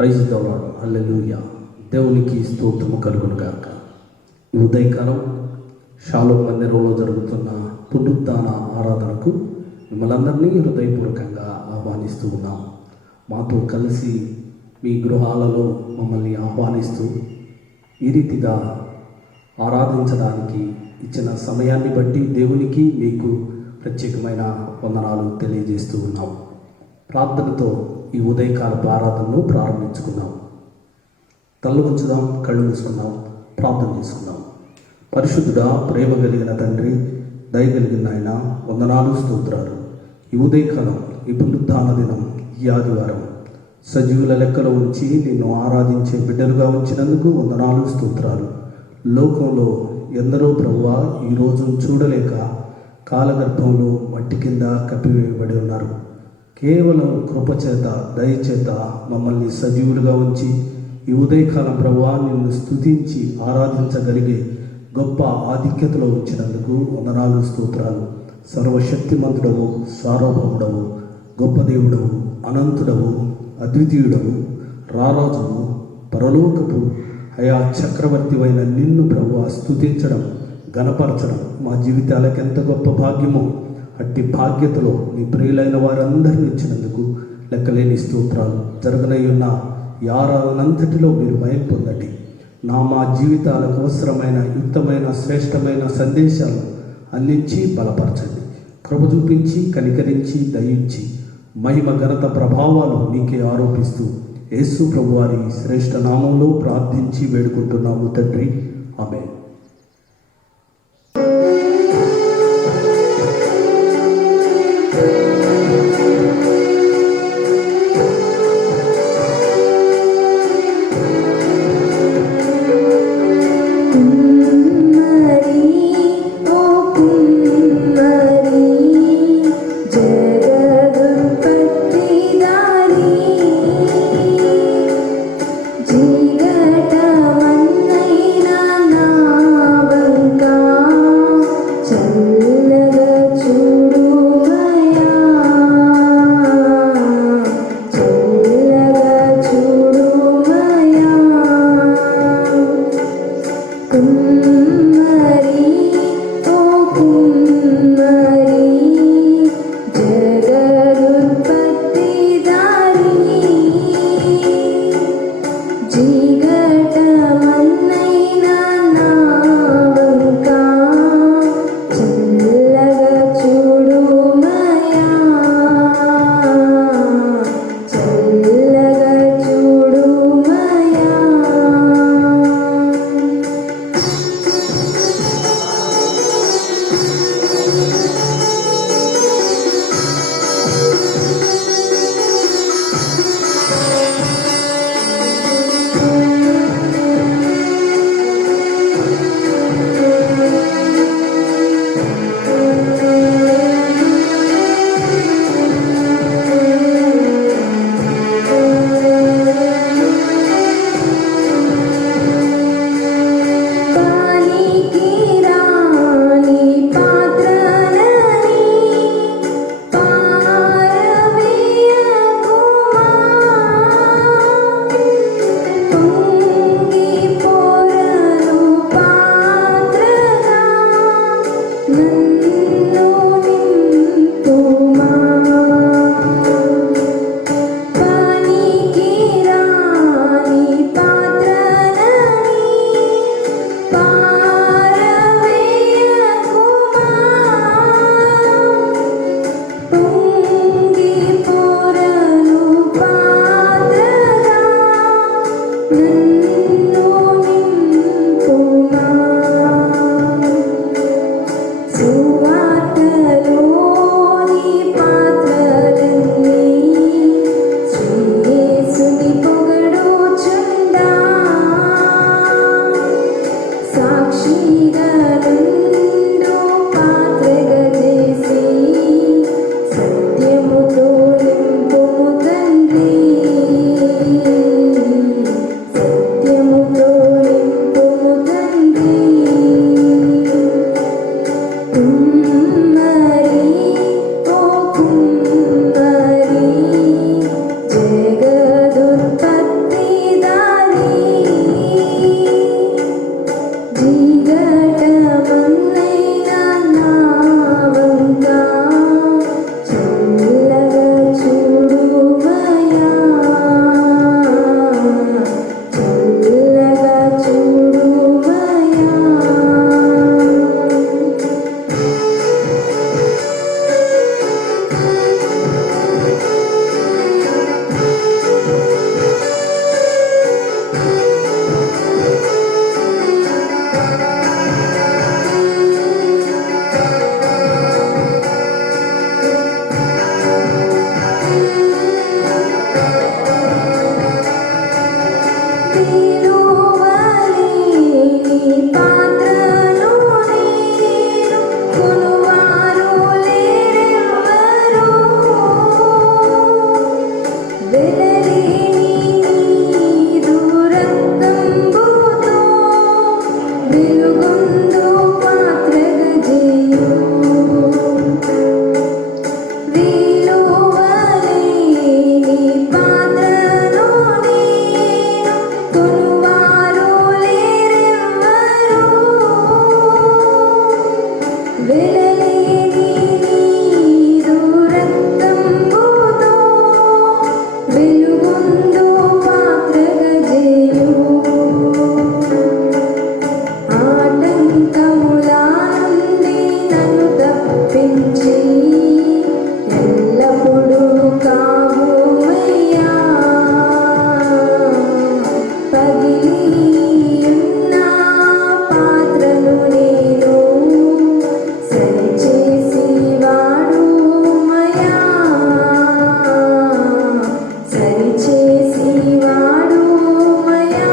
Rise the lord, హల్లెలూయా. దేవునికి స్తోత్రము కలుగును గాక. ఈ ఉదయకాలం షాలోమ్ మందిరంలో జరుగుతున్న పునరుత్థాన ఆరాధనకు మిమ్మల్ని అందరినీ హృదయపూర్వకంగా ఆహ్వానిస్తూ ఉన్నాం. మాతో కలిసి మీ గృహాలలో మమ్మల్ని ఆహ్వానిస్తూ ఈ రీతిగా ఆరాధించడానికి ఇచ్చిన సమయాన్ని బట్టి దేవునికి మీకు ప్రత్యేకమైన వందనాలు తెలియజేస్తూ ఉన్నాం. ప్రార్థనతో ఈ ఉదయకాలపు ఆరాధనను ప్రారంభించుకున్నాం. తల్లు ఉంచుదాం, కళ్ళు మూసుకుందాం, ప్రార్థన చేసుకుందాం. పరిశుద్ధుడా, ప్రేమ కలిగిన తండ్రి, దయగలిగిన ఆయన, వందనాలు, స్తోత్రాలు. ఈ ఉదయకాలం, ఈ పునరుత్థాన దినం, ఈ ఆదివారం సజీవుల లెక్కలో ఉంచి నిన్ను ఆరాధించే బిడ్డలుగా ఉంచినందుకు వందనాలు, స్తోత్రాలు. లోకంలో ఎందరో ప్రభువా ఈరోజు చూడలేక కాలగర్భంలో మట్టి కింద కప్పివేయబడి ఉన్నారు. కేవలం కృపచేత, దయచేత మమ్మల్ని సజీవులుగా ఉంచి ఈ ఉదయకాలం ప్రభువా నిన్ను స్తుతించి ఆరాధించగలిగే గొప్ప ఆధిక్యతలో ఉంచినందుకు వందనాలు, స్తోత్రాలు. సర్వశక్తిమంతుడవు, సార్వభౌముడవు, గొప్ప దేవుడవు, అనంతుడవు, అద్వితీయుడవు, రారాజువు, పరలోకపు అయా చక్రవర్తివైన నిన్ను ప్రభువా స్తుతించడం, గణపరచడం మా జీవితాలకు ఎంత గొప్ప భాగ్యమో. అట్టి భాగ్యతలో నీ ప్రియులైన వారందరినీ ఇచ్చినందుకు లెక్కలేని స్తోత్రాలు. జరగనయ్యున్న ఈ ఆరాధనంతటిలో మీరు భయం పొందండి. మా జీవితాలకు అవసరమైన యుక్తమైన శ్రేష్టమైన సందేశాలు అందించి బలపరచండి. కృప చూపించి, కనికరించి, దయించి మహిమ, ఘనత, ప్రభావాలు నీకే ఆరోపిస్తూ యేసు ప్రభువారి శ్రేష్ఠ నామంలో ప్రార్థించి వేడుకుంటున్నాము తండ్రి, ఆమేన్. జీగటమన్నైనా నా వెలలేని నీదు రక్తంబుతో వెలుగొందు పాత్రగజేయు ఆటంకముల నుండి నన్ను తప్పించి ఎల్లప్పుడూ కావుమయ్యా పగిలియున్న పాత్రను నేను సరిచేసి వాడుమయ్యా సరిచేసి వాడుమయ్యా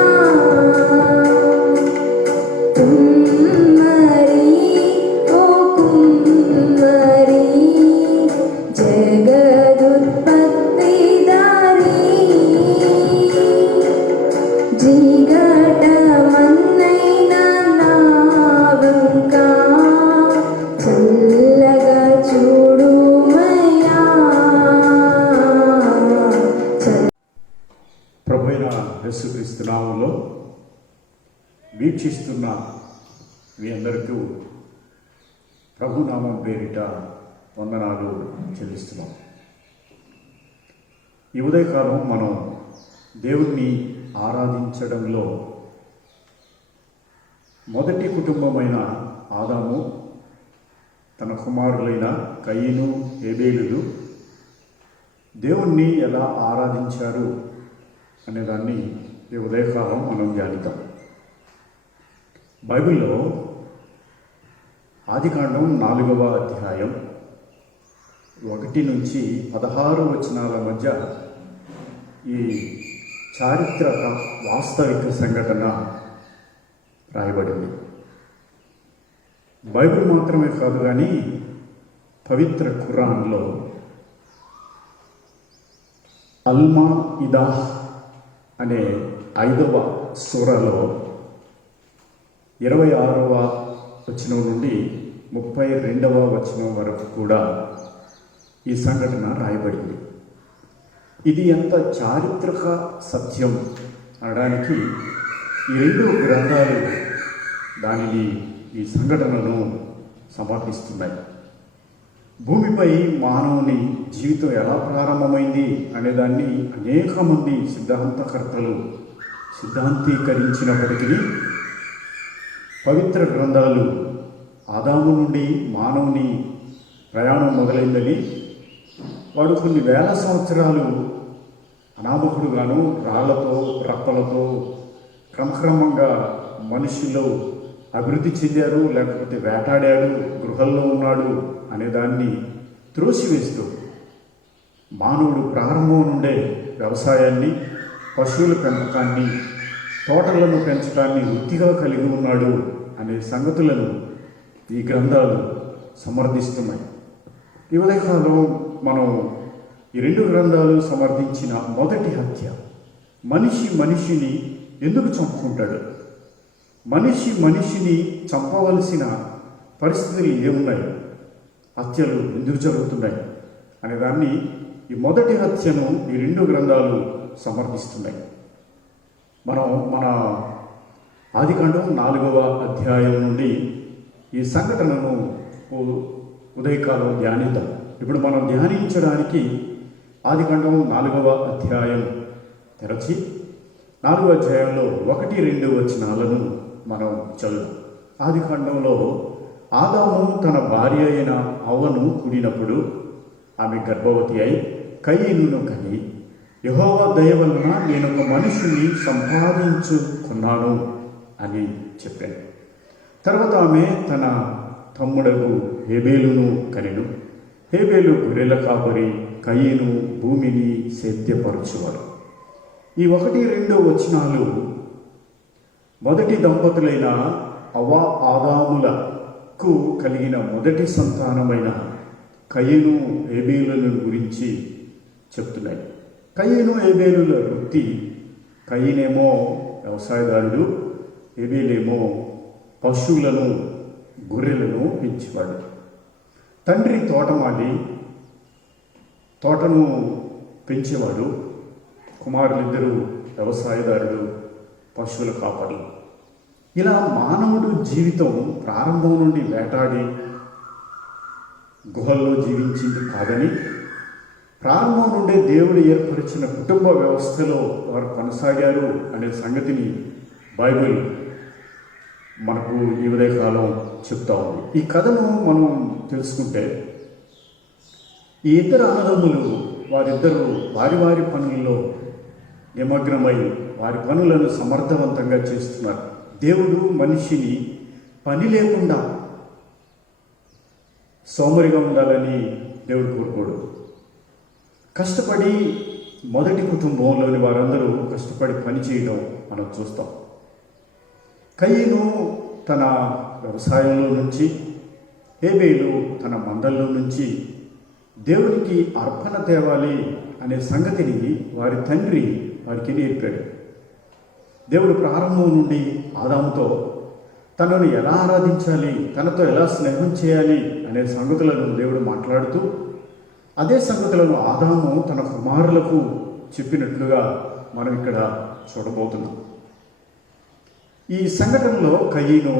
కుమ్మరి ఓ కుమ్మరి జగదుత్పత్తిదారి జిగటమన్నైన నా వంక చల్లగా చూడుమయ్యా ప్రభువైన యేసుక్రీస్తు నామములో వీక్షిస్తున్న మీ అందరికీ ప్రభునామం పేరిట వందనాలు చెల్లిస్తున్నాం. ఈ ఉదయకాలం మనం దేవుణ్ణి ఆరాధించడంలో మొదటి కుటుంబమైన ఆదాము, తన కుమారులైన కయీను, హేబేలులు దేవుణ్ణి ఎలా ఆరాధించారు అనేదాన్ని ఈ ఉదయకాలం మనం ధ్యానిద్దాం. బైబిల్లో ఆదికాండం 4వ అధ్యాయం 1 నుంచి 16 వచనాల మధ్య ఈ చారిత్రక వాస్తవిక సంఘటన రాయబడింది. బైబిల్ మాత్రమే కాదు కానీ పవిత్ర ఖురాన్లో అల్మా ఇదా అనే 5వ సూరాలో 26వ వచనం నుండి 32వ వచనం వరకు కూడా ఈ సంఘటన రాయబడింది. ఇది ఎంత చారిత్రక సత్యం అనడానికి ఈ 2 గ్రంథాలు దానిని ఈ సంఘటనను సమర్పిస్తున్నాయి. భూమిపై మానవుని జీవితం ఎలా ప్రారంభమైంది అనేదాన్ని అనేక మంది సిద్ధాంతకర్తలు సిద్ధాంతీకరించినప్పటికీ పవిత్ర గ్రంథాలు ఆదాము నుండి మానవుని ప్రయాణం మొదలైందని, వాడు కొన్ని వేల సంవత్సరాలు అనామకుడుగాను రాళ్లతో రప్పలతో క్రమక్రమంగా మనుషులు అభివృద్ధి చెందారు, లేకపోతే వేటాడాడు, గృహంలో ఉన్నాడు అనేదాన్ని త్రోసివేస్తూ మానవుడు ప్రారంభం నుండే వ్యవసాయాన్ని, పశువుల పెంపకాన్ని, తోటలను పెంచడాన్ని వృత్తిగా కలిగి ఉన్నాడు అనే సంగతులను ఈ గ్రంథాలు సమర్థిస్తున్నాయి. ఈ ఉదయకాలం మనం ఈ 2 గ్రంథాలు సమర్థించిన మొదటి హత్య, మనిషి మనిషిని ఎందుకు చంపుకుంటాడు, మనిషి మనిషిని చంపవలసిన పరిస్థితులు ఏమున్నాయి, హత్యలు ఎందుకు జరుగుతున్నాయి అనేదాన్ని ఈ మొదటి హత్యను ఈ 2 గ్రంథాలు సమర్థిస్తున్నాయి. మనం మన ఆదికాండం 4వ అధ్యాయం నుండి ఈ సంఘటనను ఉదయకాలం ధ్యానిద్దాం. ఇప్పుడు మనం ధ్యానించడానికి ఆదికాండం 4వ అధ్యాయం తెరచి 4వ అధ్యాయంలో 1-2 వచనాలను మనం చదువు. ఆదికాండంలో ఆదాము తన భార్య అయిన హవ్వను కూడినప్పుడు ఆమె గర్భవతి అయి కయీనును కని, యెహోవా దయ వలన నేను ఒక మనిషిని సంపాదించుకున్నాను అని చెప్పాను. తర్వాత ఆమె తన తమ్ముడకు హేబేలును కనెను. హేబేలు గొర్రెల కాపరి, కయీను భూమిని సేద్యపరచువాడు. ఈ 1-2 వచనాలు మొదటి దంపతులైన హవ్వ ఆదాములకు కలిగిన మొదటి సంతానమైన కయీను హేబేలుల గురించి చెప్తున్నాయి. కయీను హేబేలుల వృత్తి, కయీనేమో వ్యవసాయదారుడు, హేబేలేమో పశువులను గొర్రెలను పెంచేవాడు. తండ్రి తోటమాలి, తోటను పెంచేవాడు. కుమారులిద్దరూ వ్యవసాయదారుడు, పశువుల కాపరులు. ఇలా మానవుడు జీవితం ప్రారంభం నుండి వేటాడి గుహల్లో జీవించింది కాదని, ప్రారంభం నుండే దేవుడు ఏర్పరిచిన కుటుంబ వ్యవస్థలో వారు కొనసాగారు అనే సంగతిని బైబిల్ మనకు ఈ ఉదయకాలం చెప్తా ఉంది. ఈ కథను మనం తెలుసుకుంటే, ఈ ఇద్దరు అన్నదమ్ములు వారిద్దరూ వారి వారి పనుల్లో నిమగ్నమై వారి పనులను సమర్థవంతంగా చేస్తున్నారు. దేవుడు మనిషిని పని లేకుండా సోమరిగా ఉండాలని దేవుడు కోరుకోడు. కష్టపడి మొదటి కుటుంబంలోని వారందరూ కష్టపడి పని చేయడం మనం చూస్తాం. కయీను తన వ్యవసాయంలో నుంచి, హేబేలు తన మందల్లో నుంచి దేవునికి అర్పణ తేవాలి అనే సంగతిని వారి తండ్రి వారికి నేర్పాడు. దేవుడు ప్రారంభం నుండి ఆదాముతో తనను ఎలా ఆరాధించాలి, తనతో ఎలా స్నేహం చేయాలి అనే సంగతులను దేవుడు మాట్లాడుతూ, అదే సంగతులను ఆదాము తన కుమారులకు చెప్పినట్లుగా మనం ఇక్కడ చూడబోతున్నాం. ఈ సంఘటనలో కయీను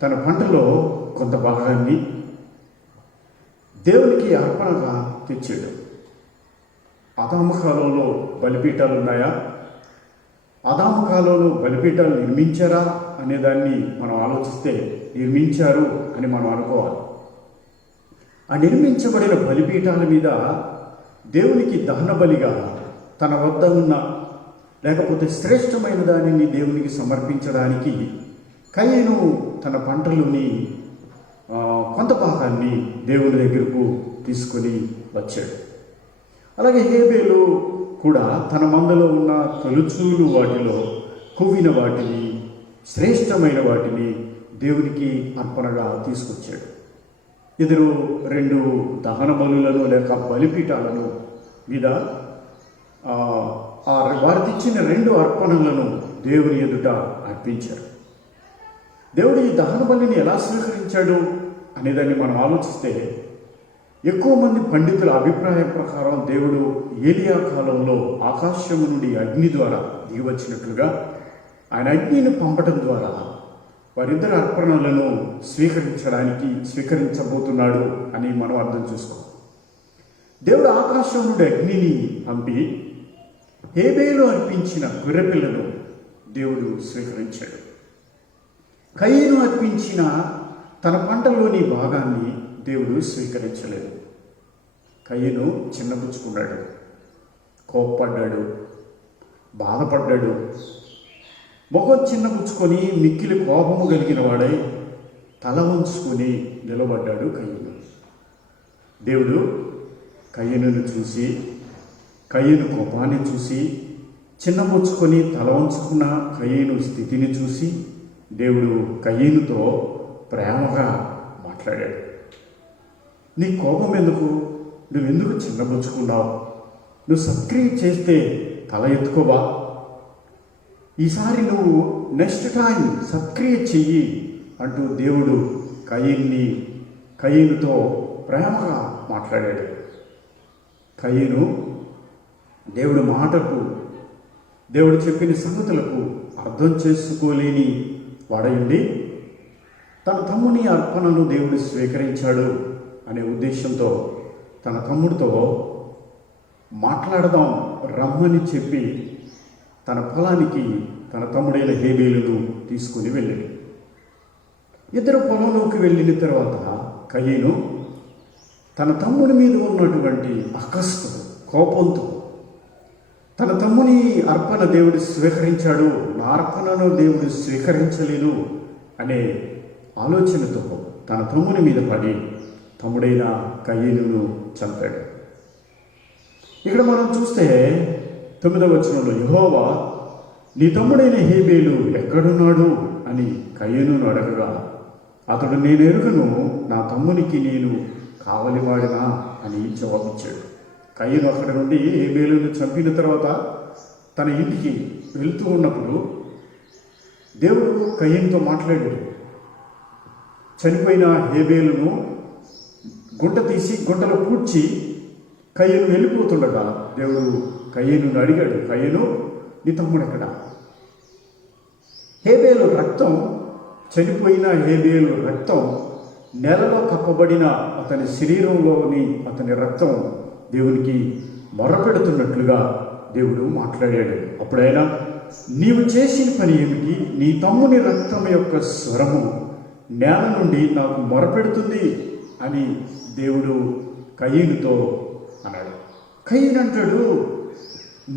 తన పంటలో కొంత భాగాన్ని దేవునికి అర్పణగా తెచ్చాడు. ఆదాము కాలంలో బలిపీఠాలు ఉన్నాయా? ఆదాము కాలంలో బలిపీఠాలు నిర్మించారా అనేదాన్ని మనం ఆలోచిస్తే నిర్మించారు అని మనం అనుకోవాలి. ఆ నిర్మించబడిన బలిపీఠాల మీద దేవునికి దహన బలిగా తన వద్ద ఉన్న లేకపోతే శ్రేష్టమైన దానిని దేవునికి సమర్పించడానికి కయీను తన పంటలోని కొంత భాగాన్ని దేవుని దగ్గరకు తీసుకొని వచ్చాడు. అలాగే హేబేలు కూడా తన మందలో ఉన్న తొలుచూలు వాటిలో కొవ్విన వాటిని, శ్రేష్టమైన వాటిని దేవునికి అర్పణగా తీసుకొచ్చాడు. ఇద్దరు 2 దహన బలులను లేక బలిపీఠాలను మీద వారు తెచ్చిన 2 అర్పణలను దేవుని ఎదుట అర్పించారు. దేవుడు ఈ దహన బలిని ఎలా స్వీకరించాడు అనేదాన్ని మనం ఆలోచిస్తే, ఎక్కువ మంది పండితుల అభిప్రాయం ప్రకారం దేవుడు ఏలియా కాలంలో ఆకాశము నుండి అగ్ని ద్వారా దిగివచ్చినట్లుగా ఆయన అగ్నిని పంపటం ద్వారా వారిద్దరు అర్పణలను స్వీకరించబోతున్నాడు అని మనం అర్థం చేసుకోవాలి. దేవుడు ఆకాశం నుండి అగ్నిని పంపి హేబేలు అర్పించిన గొర్రెపిల్లను దేవుడు స్వీకరించాడు. కయీను అర్పించిన తన పంటలోని భాగాన్ని దేవుడు స్వీకరించలేదు. కయీను చిన్నపుచ్చుకున్నాడు, కోప్పడ్డాడు, బాధపడ్డాడు. ముఖం చిన్నపుచ్చుకొని మిక్కిలి కోపము కలిగిన వాడై తల వంచుకొని నిలబడ్డాడు కయీను. దేవుడు కయీనును చూసి, కయీను కోపాన్ని చూసి, చిన్నపుచ్చుకొని తల వంచుకున్న కయీను స్థితిని చూసి దేవుడు కయీనుతో ప్రేమగా మాట్లాడాడు. నీ కోపం ఎందుకు? నువ్వెందుకు చిన్నపుచ్చుకున్నావు? నువ్వు సత్క్రియ చేస్తే తల ఎత్తుకోవా? ఈసారి నువ్వు నెక్స్ట్ టైం సత్క్రియ చెయ్యి అంటూ దేవుడు కయీనుతో ప్రేమగా మాట్లాడాడు. కయీను దేవుడి మాటకు, దేవుడు చెప్పిన సంగతులకు అర్థం చేసుకోలేని వాడయుండి తన తమ్ముని అర్పణను దేవుడు స్వీకరించాడు అనే ఉద్దేశంతో తన తమ్ముడితో మాట్లాడదాం రమ్మని చెప్పి తన పొలానికి తన తమ్ముడైన హేబేలును తీసుకుని వెళ్ళాడు. ఇద్దరు పొలంలోకి వెళ్ళిన తర్వాత కయీను తన తమ్ముడి మీద ఉన్నటువంటి అకస్సు కోపంతో, తన తమ్ముని అర్పణ దేవుడు స్వీకరించాడు, నా అర్పణను దేవుడు స్వీకరించలేదు అనే ఆలోచనతో తన తమ్ముని మీద పడి తమ్ముడైన కయీనును చంపాడు. ఇక్కడ మనం చూస్తే 9వ వచనంలో, యెహోవా నీ తమ్ముడైన హేబేలు ఎక్కడున్నాడు అని కయీనును అడగగా అతడు, నేను ఎరుగను, నా తమ్మునికి నేను కావలివాడినా అని జవాబిచ్చాడు. కయీను అక్కడి నుండి హేబేలును చంపిన తర్వాత తన ఇంటికి వెళుతూ ఉన్నప్పుడు దేవుడు కయీనుతో మాట్లాడాడు. చనిపోయిన హేబేలును గుంట తీసి గుంటలో పూడ్చి కయీను వెళ్ళిపోతుండగా దేవుడు కయీనును అడిగాడు, కయీను నీ తమ్ముడు ఎక్కడ? హేబేలు రక్తం, చనిపోయిన హేబేలు రక్తం నేలలో కప్పబడిన అతని శరీరంలోని అతని రక్తం దేవునికి మొరపెడుతున్నట్లుగా దేవుడు మాట్లాడాడు. అప్పుడైనా నీవు చేసిన పని ఏమిటి? నీ తమ్ముని రక్తం యొక్క స్వరము నేల నుండి నాకు మొరపెడుతుంది అని దేవుడు కయీనుతో అన్నాడు. కయీను అంటాడు,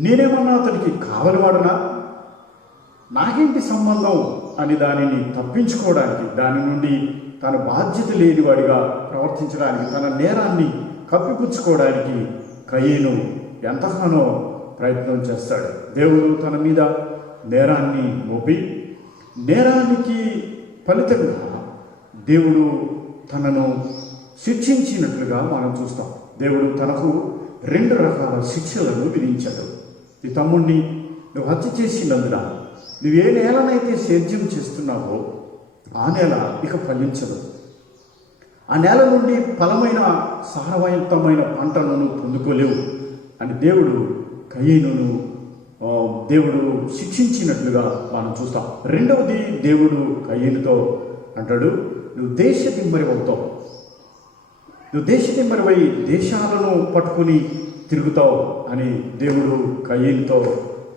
నేనేమన్నా అతనికి కావలివాడనా? నాకేంటి సంబంధం అని దానిని తప్పించుకోవడానికి, దాని నుండి తన బాధ్యత లేనివాడిగా ప్రవర్తించడానికి, తన నేరాన్ని కప్పిపుచ్చుకోవడానికి కయీను ఎంతగానో ప్రయత్నం చేస్తాడు. దేవుడు తన మీద నేరాన్ని మోపి, నేరానికి ఫలితంగా దేవుడు తనను శిక్షించినట్లుగా మనం చూస్తాం. దేవుడు తనకు 2 రకాల శిక్షలను విధించాడు. ఈ తమ్ముడిని నువ్వు హత్య చేసినందున నువ్వు ఏ నేలనైతే సేద్యం చేస్తున్నావో ఆ నేల ఇక ఫలించదు. ఆ నేల నుండి ఫలమైన సారవంతమైన పంటను నువ్వు పొందుకోలేవు అని దేవుడు కయీనును దేవుడు శిక్షించినట్లుగా మనం చూస్తాం. రెండవది, దేవుడు కయీనుతో అంటాడు, నువ్వు దేశదిమ్మరి అవుతావు, నువ్వు దేశదిమ్మరివై దేశాలను పట్టుకుని తిరుగుతావు అని దేవుడు కయీనుతో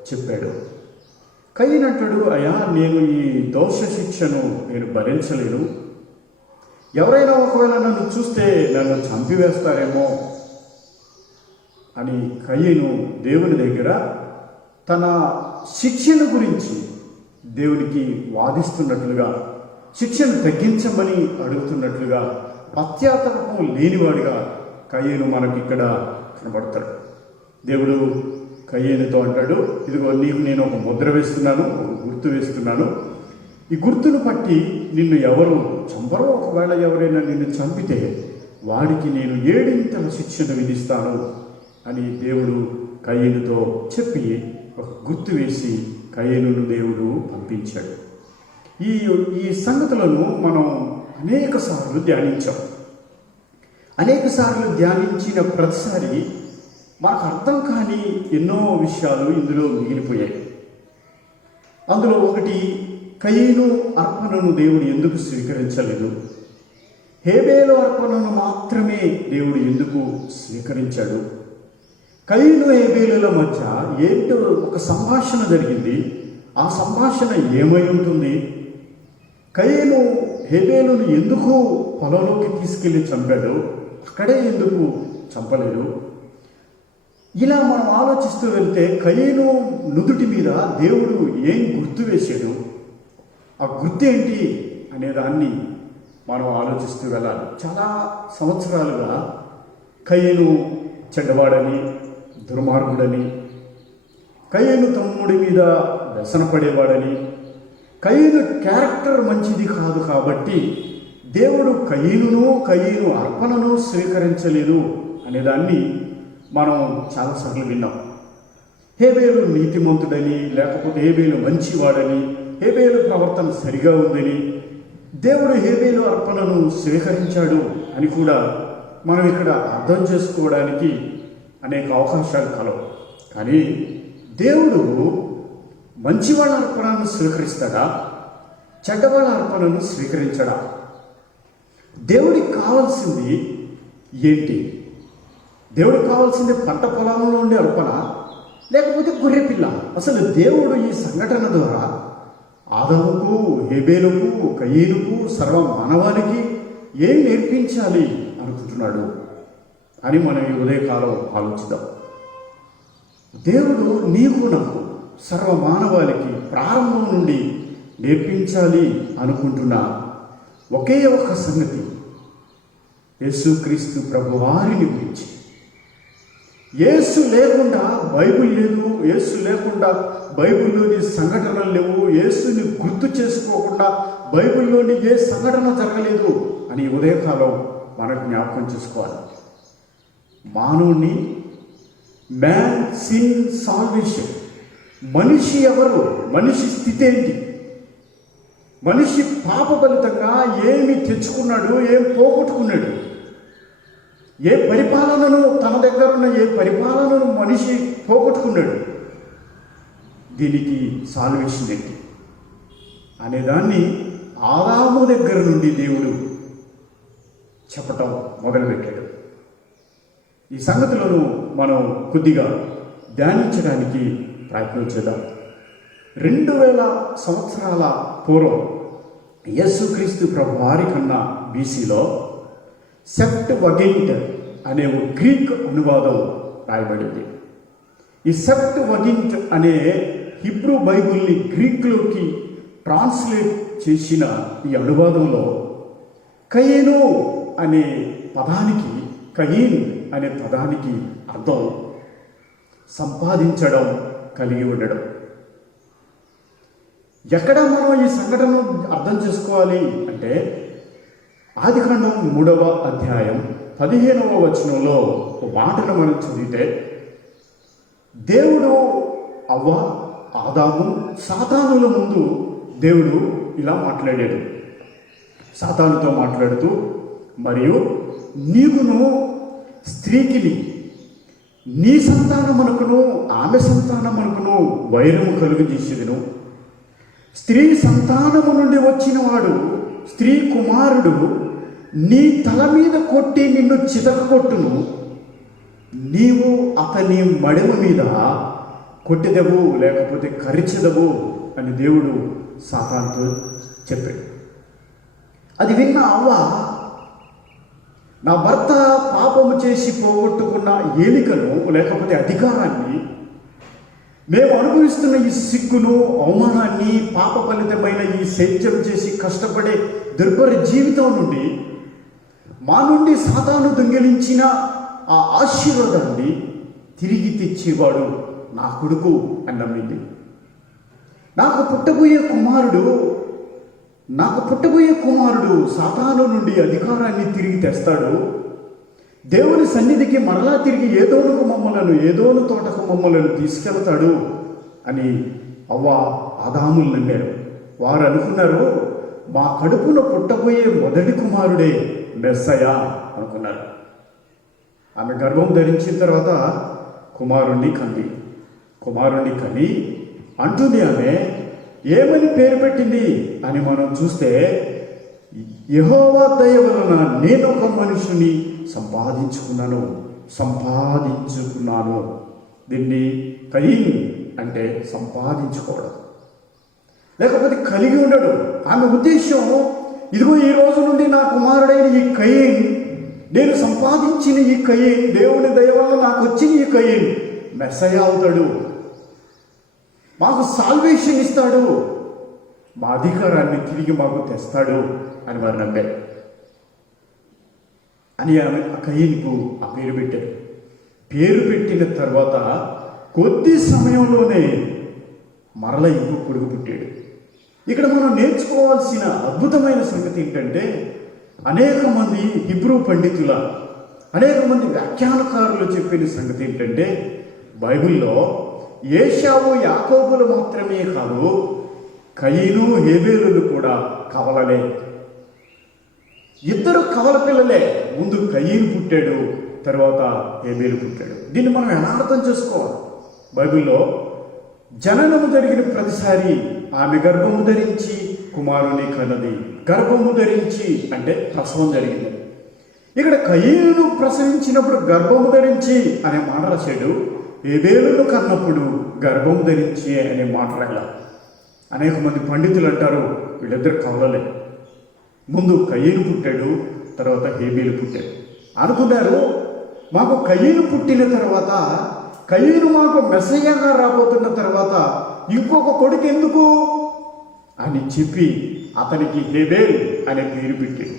చెప్పాడు. కయీను అంటాడు, అయ్యా నేను ఈ దోష శిక్షను నేను భరించలేను, ఎవరైనా ఒకవేళ నన్ను చూస్తే నన్ను చంపివేస్తారేమో అని కయీను దేవుని దగ్గర తన శిక్షణ గురించి దేవునికి వాదిస్తున్నట్లుగా, శిక్షను తగ్గించమని అడుగుతున్నట్లుగా, పశ్చాత్తాపం లేనివాడిగా కయీను మనకి ఇక్కడ కనబడతాడు. దేవుడు కయీనుతో అంటాడు, ఇదిగో నీకు నేను ఒక ముద్ర వేస్తున్నాను, ఒక గుర్తు వేస్తున్నాను, ఈ గుర్తును బట్టి నిన్ను ఎవరు చంపరో, ఒకవేళ ఎవరైనా నిన్ను చంపితే వాడికి నేను 7 శిక్షను విధిస్తాను అని దేవుడు కయీనుతో చెప్పి ఒక గుర్తు వేసి కయీనును దేవుడు పంపించాడు. ఈ సంగతులను మనం అనేక సార్లు ధ్యానించిన ప్రతిసారి మనకు అర్థం కాని ఎన్నో విషయాలు ఇందులో మిగిలిపోయాయి. అందులో ఒకటి, కయీను అర్పణను దేవుడు ఎందుకు స్వీకరించలేదు? హేబేలు అర్పణను మాత్రమే దేవుడు ఎందుకు స్వీకరించాడు? కయీను హేబేలుల మధ్య ఏంటో ఒక సంభాషణ జరిగింది. ఆ సంభాషణ ఏమై ఉంటుంది? కయీను హేబేలును ఎందుకు పొలంలోకి తీసుకెళ్లి చంపాడు? అక్కడే ఎందుకు చంపలేదు? ఇలా మనం ఆలోచిస్తూ వెళ్తే కయీను నుదుటి మీద దేవుడు ఏం గుర్తు వేశాడు, ఆ గుర్తు ఏంటి అనే దాన్ని మనం ఆలోచిస్తూ వెళ్ళాలి. చాలా సంవత్సరాలుగా కయీను చెడ్డవాడని, దుర్మార్గుడని, కయీను తమ్ముడి మీద వ్యసన పడేవాడని, కయీను క్యారెక్టర్ మంచిది కాదు కాబట్టి దేవుడు కయీను అర్పణను స్వీకరించలేదు అనేదాన్ని మనం చాలాసార్లు విన్నాం. హేబేలు నీతిమంతుడని, లేకపోతే హేబేలు మంచివాడని, హేబేలు ప్రవర్తన సరిగా ఉందని, దేవుడు హేబేలు అర్పణను స్వీకరించాడు అని కూడా మనం ఇక్కడ అర్థం చేసుకోవడానికి అనేక అవకాశాలు కలవు. కానీ దేవుడు మంచివాళ్ళ అర్పణను స్వీకరిస్తాడా? చెడ్డవాళ్ళ అర్పణను స్వీకరించడా? దేవుడికి కావాల్సింది ఏంటి? దేవుడికి కావాల్సింది పంట పొలంలో ఉండే అర్పణ, లేకపోతే గొర్రెపిల్ల? అసలు దేవుడు ఈ సంఘటన ద్వారా ఆదాముకు, హేబేలుకు, కయీనుకు, సర్వ మానవానికి ఏం నేర్పించాలి అనుకుంటున్నాడు అని మనం ఈ ఉదయకాలం ఆలోచిద్దాం. దేవుడు నీకు నాకు సర్వ మానవాళికి ప్రారంభం నుండి నేర్పించాలి అనుకుంటున్న ఒకే ఒక సంగతి, యేసుక్రీస్తు ప్రభువారిని గురించి. యేసు లేకుండా బైబిల్ లేదు, యేసు లేకుండా బైబిల్లోని సంఘటనలు లేవు, యేసుని గుర్తు చేసుకోకుండా బైబిల్లోని ఏ సంఘటన జరగలేదు అని ఉదయకాలం మనకు జ్ఞాపకం చేసుకోవాలి. మానవుని మ్యాన్ సిన్ సాల్వేషన్, మనిషి ఎవరు, మనిషి స్థితి ఏంటి, మనిషి పాప ఫలితంగా ఏమి తెచ్చుకున్నాడు, ఏం పోగొట్టుకున్నాడు, ఏ పరిపాలనను తన దగ్గర ఉన్న ఏ పరిపాలనను మనిషి పోగొట్టుకున్నాడు, దీనికి సాల్వేషన్ ఏంటి అనేదాన్ని ఆదాము దగ్గర నుండి దేవుడు చెప్పటం మొదలుపెట్టాడు. ఈ సంగతులను మనం కొద్దిగా ధ్యానించడానికి ప్రయత్నం చేద్దాం. 2000 సంవత్సరాల పూర్వం యేసుక్రీస్తు ప్రభు వారి కన్నా బీసీలో సెప్ట్వగింట్ అనే ఒక గ్రీక్ అనువాదం రాయబడింది. ఈ సెప్ట్వగింట్ అనే హిబ్రూ బైబిల్ని గ్రీక్లోకి ట్రాన్స్లేట్ చేసిన ఈ అనువాదంలో కయీను అనే పదానికి, కయీన్ అనే పదానికి అర్థం సంపాదించడం, కలిగి ఉండడం. ఎక్కడ మనం ఈ సంఘటనను అర్థం చేసుకోవాలి అంటే ఆదికాండం 3వ అధ్యాయం 15వ వచనంలో ఒక మాటను మనం చదివితే, దేవుడు అవ్వ, ఆదాము, సాతానుల ముందు దేవుడు ఇలా మాట్లాడాడు. సాతానుతో మాట్లాడుతూ, మరియు నీకును స్త్రీకిని, నీ సంతానమునకును ఆమె సంతానమునకును వైరము కలుగజేసేదను. స్త్రీ సంతానము నుండి వచ్చిన వాడు, స్త్రీ కుమారుడు నీ తల మీద కొట్టి నిన్ను చితకగొట్టును. నీవు అతని మడిమ మీద కొట్టెదవు, లేకపోతే కరిచెదవు అని దేవుడు సాతానుతో చెప్పాడు. అది విన్న అవ్వ, నా భర్త పాపము చేసి పోగొట్టుకున్న ఏలికను, లేకపోతే అధికారాన్ని, మేము అనుభవిస్తున్న ఈ సిగ్గును, అవమానాన్ని, పాప ఫలితమైన ఈ సేద్యం చేసి కష్టపడే దుర్భర జీవితం నుండి, మా నుండి సాతాను దొంగిలించిన ఆ ఆశీర్వాదాన్ని తిరిగి తెచ్చేవాడు నా కొడుకు అని నమ్మింది. నాకు పుట్టబోయే కుమారుడు సాతాను నుండి అధికారాన్ని తిరిగి తెస్తాడు, దేవుని సన్నిధికి మరలా తిరిగి ఏదోను తోటకు మమ్మలను తీసుకెళ్తాడు అని అవ్వ, ఆదాములు నమ్మారు. వారు అనుకున్నారు, మా కడుపున పుట్టబోయే మొదటి కుమారుడే మెస్సయా అనుకున్నారు. ఆమె గర్భం ధరించిన తర్వాత కుమారుణ్ణి కని అంటుంది. ఆమె ఏమని పేరు పెట్టింది అని మనం చూస్తే, యెహోవా దయ వలన నేను ఒక మనుషుని సంపాదించుకున్నాను. దీన్ని కయీన్ అంటే సంపాదించుకోవడం, లేకపోతే కలిగి ఉండడం. ఆమె ఉద్దేశం, ఇదిగో ఈ రోజు నుండి నా కుమారుడైన ఈ కయీన్, నేను సంపాదించిన ఈ కయీన్, దేవుని దయ వల్ల నాకు వచ్చిన ఈ కయీన్ మెస్సయా అవుతాడు, మాకు సాల్వేషన్ ఇస్తాడు, మా అధికారాన్ని తిరిగి మాకు తెస్తాడు అని వారు నమ్మారు. అని ఆమె కయీన్కు ఆ పేరు పెట్టారు. పేరు పెట్టిన తర్వాత కొద్ది సమయంలోనే మరల ఇంకో కొడుకు పుట్టాడు. ఇక్కడ మనం నేర్చుకోవాల్సిన అద్భుతమైన సంగతి ఏంటంటే, అనేక మంది హిబ్రూ పండితుల, అనేక మంది వ్యాఖ్యానకారులు చెప్పిన సంగతి ఏంటంటే, బైబిల్లో ఏశావు యాకోబులు మాత్రమే కాదు, కయీను హేబేలులు కూడా కవలలే. ఇద్దరు కవల పిల్లలే. ముందు కయీను పుట్టాడు, తర్వాత హేబేలు పుట్టాడు. దీన్ని మనం ఎలా అర్థం చేసుకోవాలి? బైబిల్లో జననము జరిగిన ప్రతిసారి ఆమె గర్భము ధరించి కుమారుని కన్నది. గర్భము ధరించి అంటే ప్రసవం జరిగింది. ఇక్కడ కయీనును ప్రసవించినప్పుడు గర్భము ధరించి అనే మాట రాశాడు. హేబేలును కన్నప్పుడు గర్భము ధరించి అనే మాట రాయాల. అనేక మంది పండితులు అంటారు, వీళ్ళిద్దరు కవలలే. ముందు కయీను పుట్టాడు, తర్వాత హేబేలు పుట్టాడు. అనుకున్నారు, మాకు కయీను పుట్టిన తర్వాత, కయీను మాకు మెస్సయ్యగా రాబోతున్న తర్వాత ఇంకొక కొడుకు ఎందుకు అని చెప్పి అతనికి హేబేల్ అనే పేరు పెట్టాడు.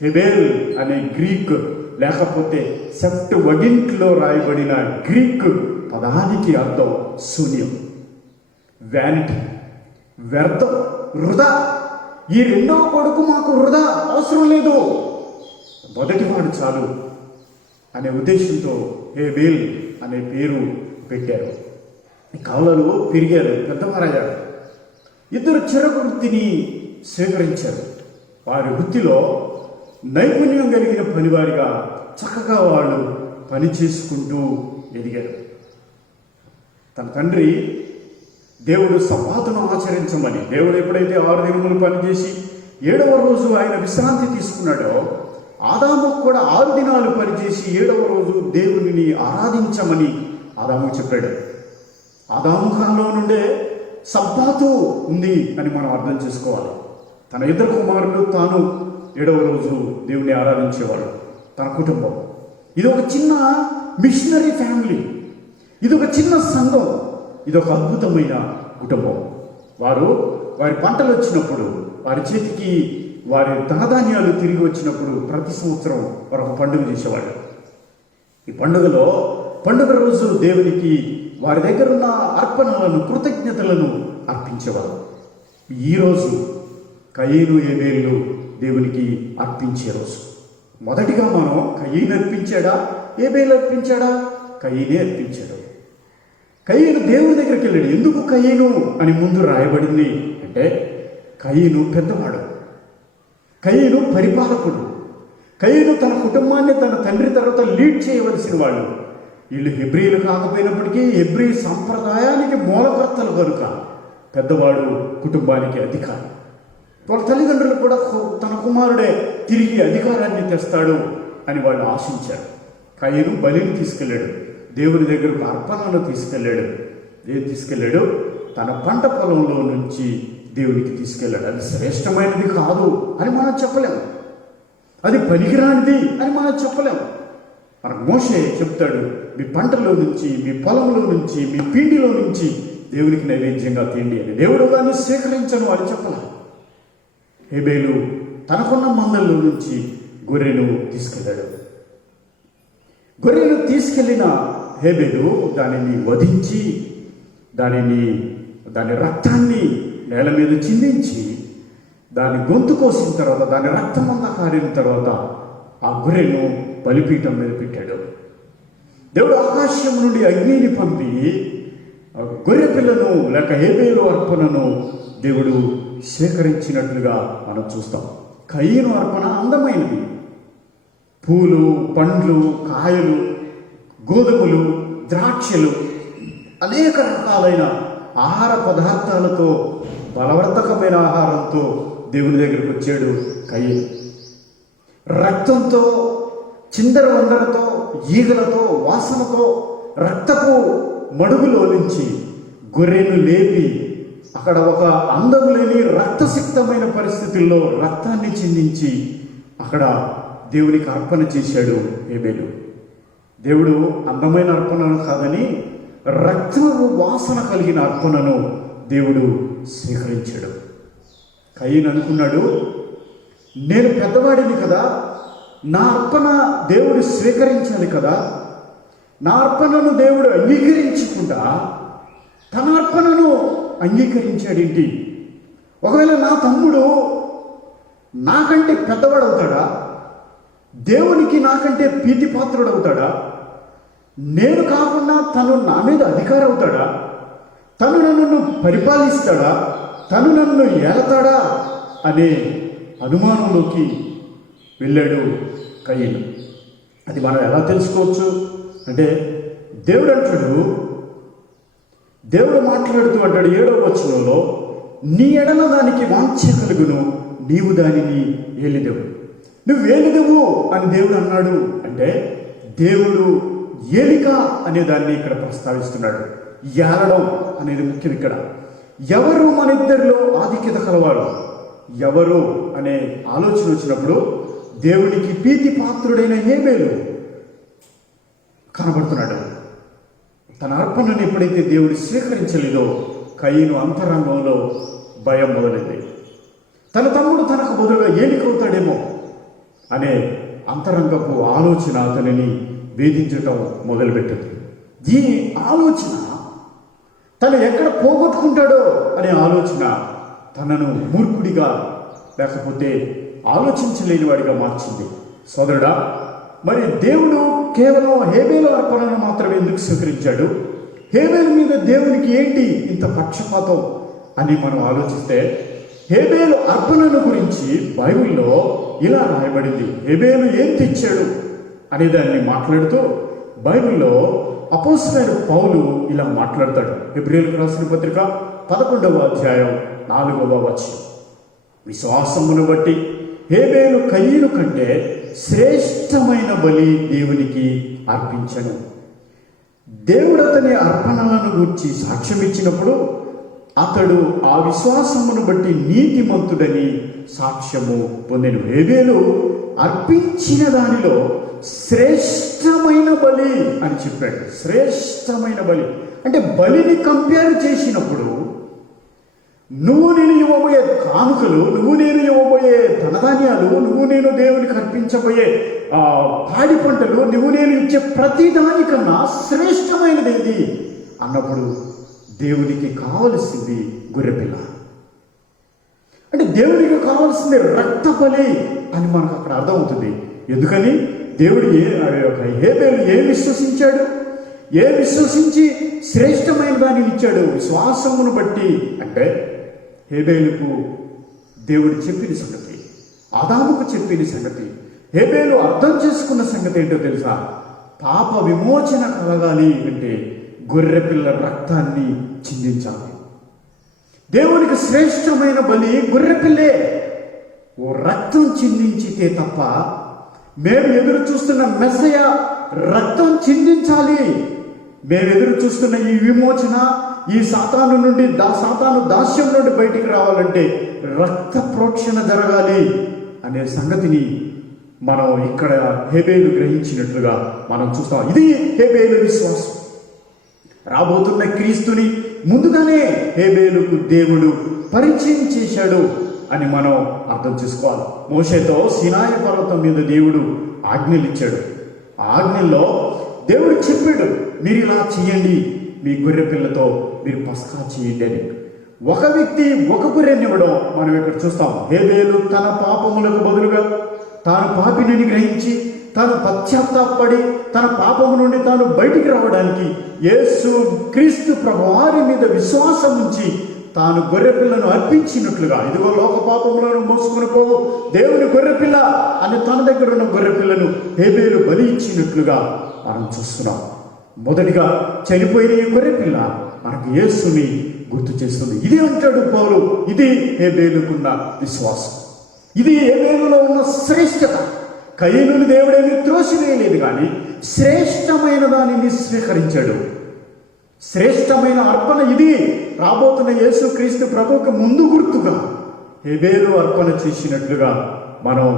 హేబేల్ అనే గ్రీక్, లేకపోతే సెప్ట్వగింట్లో రాయబడిన గ్రీక్ పదానికి అర్థం శూన్యం, వ్యానిటీ, వ్యర్థం, వృధా. ఈ రెండవ కొడుకు మాకు వృధా, అవసరం లేదు, మొదటివాడు చాలు అనే ఉద్దేశంతో హేబేల్ అనే పేరు పెట్టారు. కవలలు పెరిగారు, పెద్దవారయ్యారు. ఇద్దరు చెరకు వృత్తిని స్వీకరించారు. వారి వృత్తిలో నైపుణ్యం కలిగిన పనివారిగా చక్కగా వాళ్ళు పని చేసుకుంటూ ఎదిగారు. తన తండ్రి దేవుడు సబ్బాతును ఆచరించమని, దేవుడు ఎప్పుడైతే 6 దినములు పనిచేసి 7వ రోజు ఆయన విశ్రాంతి తీసుకున్నాడో, ఆదాము కూడా 6 దినాలు పనిచేసి 7వ రోజు దేవునిని ఆరాధించమని ఆదాము చెప్పాడు. ఆదాము కాలంలో నుండే సబ్బాతు ఉంది అని మనం అర్థం చేసుకోవాలి. తన 2 కుమారులు తాను 7వ రోజు దేవుని ఆరాధించేవాడు. తన కుటుంబం ఇది ఒక చిన్న మిషనరీ ఫ్యామిలీ, ఇది ఒక చిన్న సంఘం, ఇది ఒక అద్భుతమైన కుటుంబం. వారి పంటలు వచ్చినప్పుడు, వారి చేతికి వారి ధనధాన్యాలు తిరిగి వచ్చినప్పుడు ప్రతి సంవత్సరం వారు ఒక పండుగ చేసేవాళ్ళు. ఈ పండుగ రోజు దేవునికి వారి దగ్గర ఉన్న అర్పణలను, కృతజ్ఞతలను అర్పించేవారు. ఈరోజు కయీను హేబేలు దేవునికి అర్పించే రోజు. మొదటిగా మనం కయీను అర్పించాడా, హేబేలు అర్పించాడా? కయీనే అర్పించాడు. కయీను దేవుని దగ్గరికి వెళ్ళాడు. ఎందుకు కయీను అని ముందు రాయబడింది అంటే, కయీను పెద్దవాడు, కయీను పరిపాలకుడు, కయీను తన కుటుంబాన్ని తన తండ్రి తర్వాత లీడ్ చేయవలసిన వాళ్ళు. వీళ్ళు హెబ్రీలు కాకపోయినప్పటికీ హెబ్రీ సంప్రదాయానికి మూలకర్తలు కనుక పెద్దవాడు కుటుంబానికి అధికారి. వాళ్ళ తల్లిదండ్రులు కూడా తన కుమారుడే తిరిగి అధికారాన్ని తెస్తాడు అని వాళ్ళు ఆశించారు. కయీను బలిని తీసుకెళ్ళాడు, దేవుని దగ్గరకు అర్పణను తీసుకెళ్ళాడు. ఏం తీసుకెళ్ళాడు? తన పంట పొలంలో నుంచి దేవునికి తీసుకెళ్ళాడు. అది శ్రేష్టమైనది కాదు అని మనం చెప్పలేము, అది పనికిరానిది అని మనం చెప్పలేము. మన మోషే చెప్తాడు, మీ పంటలో నుంచి, మీ పొలంలో నుంచి, మీ పిండిలో నుంచి దేవునికి నైవేద్యంగా తిండి అని. దేవుడు దాన్ని స్వీకరించను అని చెప్పాలి. హేబేలు తనకున్న మందల్లో నుంచి గొర్రెను తీసుకెళ్ళాడు. గొర్రెను తీసుకెళ్ళిన హేబేలు దానిని వధించి దాని రక్తాన్ని నేల మీద చిందించి దాని గొంతు కోసిన తర్వాత, దాని రక్తమంతా కారిన తర్వాత ఆ గొర్రెను బలిపీఠం మీద పెట్టాడు. దేవుడు ఆకాశం నుండి అగ్నిని పంపి గొర్రె పిల్లను లేక హేబేలు అర్పణను దేవుడు సేకరించినట్లుగా మనం చూస్తాం. కయీను అర్పణ అందమైనది. పూలు, పండ్లు, కాయలు, గోధుమలు, ద్రాక్షలు, అనేక రకాలైన ఆహార పదార్థాలతో, బలవర్ధకమైన ఆహారంతో దేవుని దగ్గరికి వచ్చాడు కయీను. రక్తంతో, చిందర వందరతో, ఈగలతో, వాసనతో, రక్తపు మడుగులో నుంచి గొర్రెను లేపి అక్కడ ఒక అందము లేని రక్తసిక్తమైన పరిస్థితుల్లో రక్తాన్ని చిందించి అక్కడ దేవునికి అర్పణ చేశాడు హేబేలు. దేవుడు అందమైన అర్పణను కాదని రక్తపు వాసన కలిగిన అర్పణను దేవుడు స్వీకరించాడు. కయీను అనుకున్నాడు, నేను పెద్దవాడిని కదా, నా అర్పణ దేవుడు స్వీకరించాలి కదా, నా అర్పణను దేవుడు అంగీకరించకుండా తన అర్పణను అంగీకరించాడేంటి? ఒకవేళ నా తమ్ముడు నాకంటే పెద్దవాడవుతాడా? దేవునికి నాకంటే ప్రీతిపాత్రుడు అవుతాడా? నేను కాకుండా తను నా మీద అధికారి అవుతాడా? తను నన్ను పరిపాలిస్తాడా? తను నన్ను ఏలతాడా అనే అనుమానంలోకి వెళ్ళాడు కయీను. అది మనం ఎలా తెలుసుకోవచ్చు అంటే, దేవుడు మాట్లాడుతూ అంటాడు 7వ వచనంలో, నీ ఎడల దానికి వాంఛ కలుగును, నీవు దానిని ఏలిదవు. నువ్వు ఏలిదవు అని దేవుడు అన్నాడు అంటే, దేవుడు ఏలిక అనే దాన్ని ఇక్కడ ప్రస్తావిస్తున్నాడు. ఏలడం అనేది ముఖ్యం. ఇక్కడ ఎవరు మన ఇద్దరిలో ఆధిక్యత కలవారు, ఎవరు అనే ఆలోచన వచ్చినప్పుడు దేవునికి ప్రీతి పాత్రుడైన హేబేలు కనబడుతున్నాడు. తన అర్పణను ఎప్పుడైతే దేవుడు స్వీకరించలేదో కయీను అంతరంగంలో భయం మొదలైంది. తన తమ్ముడు తనకు బదులుగా ఏలికవుతాడేమో అనే అంతరంగపు ఆలోచన అతనిని వేధించటం మొదలుపెట్టింది. ఈ ఆలోచన తను ఎక్కడ పోగొట్టుకుంటాడో అనే ఆలోచన తనను మూర్ఖుడిగా లేకపోతే ఆలోచించలేని వాడిగా మార్చింది. సోదరుడా, మరి దేవుడు కేవలం హేబేలు అర్పణను మాత్రమే ఎందుకు స్వీకరించాడు? హేబేలు మీద దేవునికి ఏంటి ఇంత పక్షపాతం అని మనం ఆలోచిస్తే, హేబేలు అర్పణను గురించి బైబిల్లో ఇలా రాయబడింది. హేబేలు ఏం తెచ్చాడు అనే దాన్ని మాట్లాడుతూ బైబిల్లో అపోస్తలుడైన పౌలు ఇలా మాట్లాడతాడు. హెబ్రీయులకు రాసిన పత్రిక 11వ అధ్యాయం 4వ వచనం, విశ్వాసమును బట్టి హేబేలు కయీను కంటే శ్రేష్టమైన బలి దేవునికి అర్పించను. దేవుడు అతని అర్పణలను గురించి సాక్ష్యం ఇచ్చినప్పుడు అతడు ఆ విశ్వాసమును బట్టి నీతిమంతుడని సాక్ష్యము పొందెను. హేబేలు అర్పించిన దానిలో శ్రేష్టమైన బలి అని చెప్పాడు. శ్రేష్టమైన బలి అంటే బలిని కంపేర్ చేసినప్పుడు నువ్వు నేను ఇవ్వబోయే కానుకలు, నువ్వు నేను ఇవ్వబోయే ధనధాన్యాలు, నువ్వు నేను దేవునికి అర్పించబోయే పాడి పంటలు, నువ్వు నేను ఇచ్చే ప్రతి దానికన్నా శ్రేష్టమైనది ఏది అన్నప్పుడు దేవునికి కావలసింది గొర్రెపిల్ల. అంటే దేవునికి కావాల్సింది రక్త బలి అని మనకు అక్కడ అర్థమవుతుంది. ఎందుకని దేవుడు హేబేలు ఏం విశ్వసించాడు, ఏం విశ్వసించి శ్రేష్టమైన దానిని ఇచ్చాడు? విశ్వాసమును బట్టి. అంటే హేబేలుకు దేవుడు చెప్పిన సంగతి, ఆదాముకు చెప్పిన సంగతి, హేబేలు అర్థం చేసుకున్న సంగతి ఏంటో తెలుసా? పాప విమోచన కలగాలి అంటే గొర్రెపిల్ల రక్తాన్ని చిందించాలి. దేవునికి శ్రేష్టమైన బలి గొర్రెపిల్లే. ఓ రక్తం చిందించితే తప్ప మేము ఎదురు చూస్తున్న మెస్సయ రక్తం చిందించాలి. మేము ఎదురు చూస్తున్న ఈ విమోచన, ఈ సాతాను నుండి సాతాను దాస్యం నుండి బయటికి రావాలంటే రక్త ప్రోక్షణ జరగాలి అనే సంగతిని మనం ఇక్కడ హేబేలు గ్రహించినట్లుగా మనం చూస్తాం. ఇది హేబేలు విశ్వాసం. రాబోతున్న క్రీస్తుని ముందుగానే హేబేలుకు దేవుడు పరిచయం చేశాడు అని మనం అర్థం చేసుకోవాలి. మోషేతో సినాయి పర్వతం మీద దేవుడు ఆజ్ఞలు ఇచ్చాడు. ఆ ఆజ్ఞల్లో దేవుడు చెప్పాడు, మీరు ఇలా చేయండి, మీ గొర్రె పిల్లతో మీరు పస్కా చేయండి అని. ఒక వ్యక్తి ఒక గొర్రెనివ్వడం మనం ఇక్కడ చూస్తాం. హేబేలు తన పాపములకు బదులుగా తాను పాపిని గ్రహించి తాను పశ్చాత్తాపడి తన పాపము నుండి తాను బయటికి రావడానికి యేసు క్రీస్తు ప్రభువారి మీద విశ్వాసం ఉంచి తాను గొర్రెపిల్లను అర్పించినట్లుగా, ఇదిగో లోక పాపములను మోసుకుని పోవు దేవుని గొర్రెపిల్ల అని తన దగ్గర ఉన్న గొర్రెపిల్లను హేబేలు బలి ఇచ్చినట్లుగా మనం చూస్తున్నాం. మొదటిగా చనిపోయిన ఈ గొర్రెపిల్ల మనకు యేసుని గుర్తు చేస్తుంది. ఇది అంటాడు పౌలు, ఇది హేబేలుకున్న విశ్వాసం, ఇది హేబేలులో ఉన్న శ్రేష్టత. కయీనుని దేవుడేమి త్రోసివేయలేదు, కానీ శ్రేష్టమైన దానిని స్వీకరించాడు. శ్రేష్టమైన అర్పణ ఇది. రాబోతున్న యేసు క్రీస్తు ప్రభువుకు ముందు గుర్తుగా హేబేలు అర్పణ చేసినట్లుగా మనం